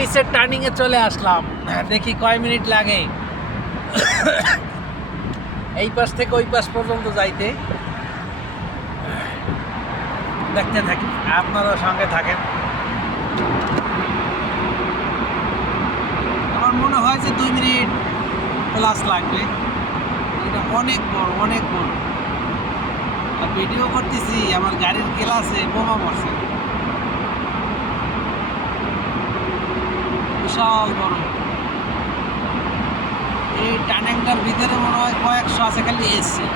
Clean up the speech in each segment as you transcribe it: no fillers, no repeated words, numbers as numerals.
নিচের টার্নিং এ চলে আসলাম, দেখি কয় মিনিট লাগে এই পাশ থেকে ওই পাশ পর্যন্ত যাইতে। দেখতে থাকি, আপনারাও সঙ্গে থাকেন। আমার মনে হয় যে 2 মিনিট প্লাস লাগবে। এটা অনেক বড়, অনেক বড়। আর ভিডিও করতেছি, আমার গাড়ির গ্লাসে বোমা মারছে, বিশাল বড়। এই টার্নিংটার ভিতরে মনে হয় কয়েকশো আছে খালি এসি।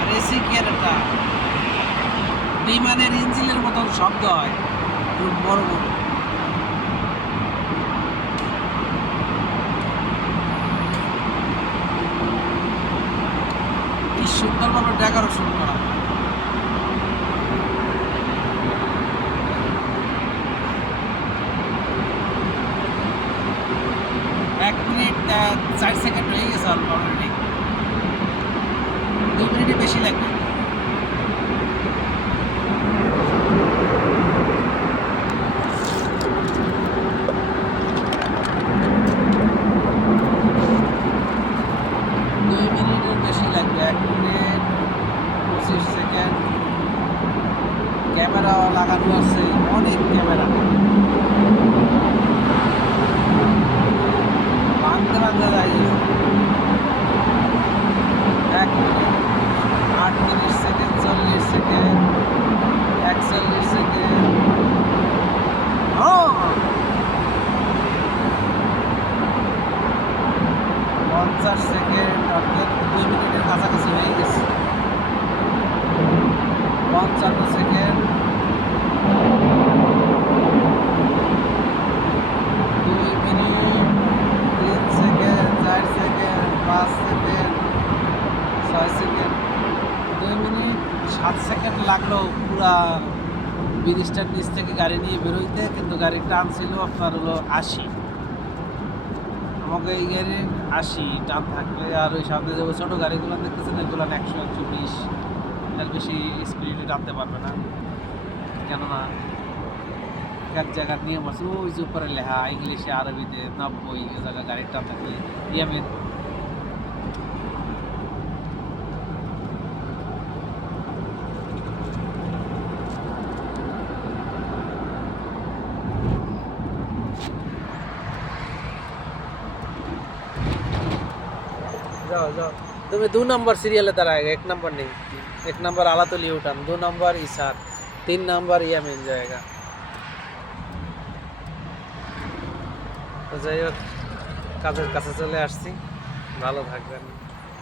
আর এসি কি আর একটা বিমানের ইঞ্জিনের মতন শব্দ হয়, খুব বড় বড়। কি সুন্দরভাবে ডেকোরেশন করা। এক মিনিট 4 সেকেন্ড হয়ে গেছে অলরেডি। 2 মিনিটে বেশি লাগবে। ক্যামেরা লাগানো আছে, অনেক ক্যামেরা। ভাঙতে ভাঙতে যায় 1 minute 38 second, 40 second, 41 second, 50 second. অর্থাৎ 2 মিনিটের কাছাকাছি হয়ে গেছে। 55 second, 2 minute, 3 second, 4 second, 5 second, 6 second, 2 minute 7 second লাগলো পুরা ব্রিজটার নিচ থেকে গাড়ি নিয়ে বেরোইতে। কিন্তু গাড়ির টান ছিল আপনার হলো 80। আমাকে এই গাড়ি 80 টান থাকলে, আর ওই সামনে যে ছোটো গাড়িগুলো দেখতেছেন এগুলো 100, 120, এর বেশি স্পিডে টানতে পারবে না। কেননা এক জায়গার নিয়ম আছে, ওই যে উপরে লেখা ইংলিশে আরবিতে 90, এই জায়গায় গাড়ির টান থাকলে ইয়ামেন। যাও যাও, তুমি 2 নম্বর সিরিয়ালে দাঁড়াएगा, 1 নম্বর নেই। 1 নম্বর আলাতুলি উঠান, 2 নম্বর ইসার, 3 নম্বর ইয়ামেন জায়গা। তো যাই হোক, কাজের কাছে চলে আসছি। ভালো থাকবেন।